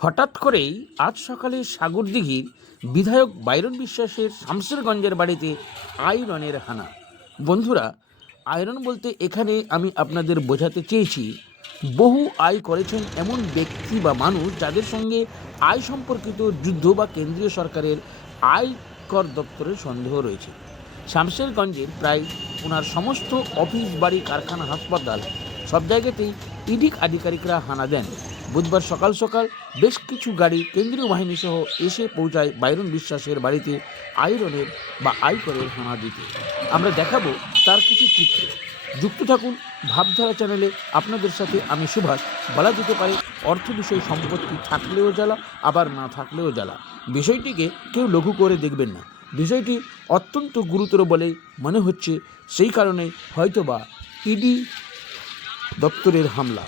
হঠাৎ করেই আজ সকালে সাগরদিঘির বিধায়ক বাইরন বিশ্বাসের শামসেরগঞ্জের বাড়িতে আয়রনের হানা। বন্ধুরা, আয়রন বলতে এখানে আমি আপনাদের বোঝাতে চেয়েছি, বহু আয় করেছেন এমন ব্যক্তি বা মানুষ যাদের সঙ্গে আয় সম্পর্কিত যুদ্ধ বা কেন্দ্রীয় সরকারের আয়কর দপ্তরের সন্দেহ রয়েছে। শামশেরগঞ্জের প্রায় ওনার সমস্ত অফিস, বাড়ি, কারখানা, হাসপাতাল সব জায়গাতেই ইডিক আধিকারিকরা হানা দেন। বুধবার সকাল সকাল বেশ কিছু গাড়ি কেন্দ্রীয় বাহিনী সহ এসে পৌঁছায় বাইরন বিশ্বাসের বাড়িতে আয়রনের বা আয়করের হানা দিতে। আমরা দেখাবো তার কিছু চিত্র। যুক্ত থাকুন ভাবধারা চ্যানেলে। আপনাদের সাথে আমি সুভাষ। বলা যেতে পারে অর্থ বিষয় সম্পত্তি থাকলেও জ্বালা, আবার না থাকলেও জ্বালা। বিষয়টিকে কেউ লঘু করে দেখবেন না। বিষয়টি অত্যন্ত গুরুতর বলে মনে হচ্ছে, সেই কারণে হয়তোবা ইডি দপ্তরের হামলা।